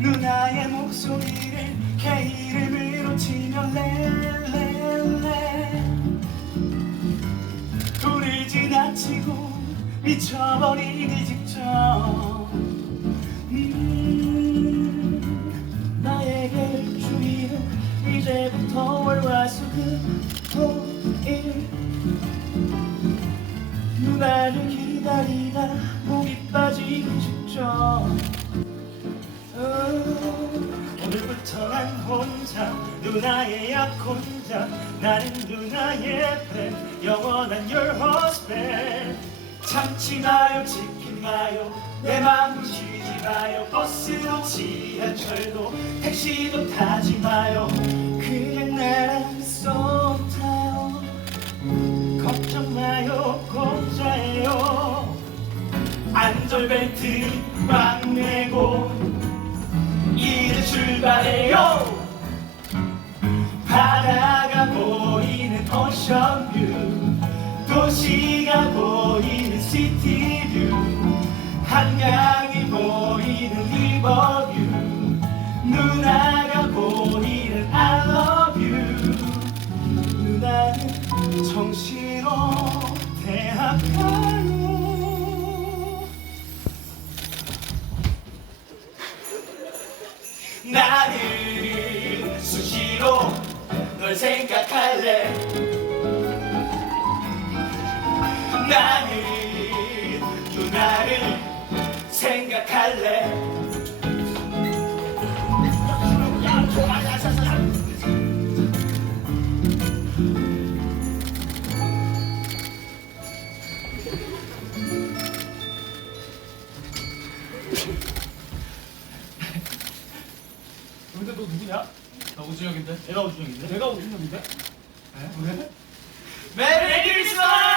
누나의 목소리를 K 이름으로 치면 렐렐레 불을 지나치고 미쳐버리기 직 이제부터 월화수금토일. 누나를 기다리다 목이 빠지기 직전 음, 오늘부터 난 혼자 누나의 약혼자 나는 누나의 팬 영원한 your husband. 참지 마요 지키 마요 내 마음 쉬지 마요. 버스도 지하철도 택시도 타지 마요 벨트 꽉 매고 이제 출발해요. 바다가 보이는 오션뷰 도시가 보이는 시티뷰 한강이 보이는 리버뷰 누나가 보이는 you 누나는 정시로 대학 가 나는 수시로 널 생각할래? 나는 누나를 생각할래 근데 너 누구냐? 나 우준혁인데. 내가 우준혁인데. 내가 우준혁인데. 네? 왜? 메리 크리스마스!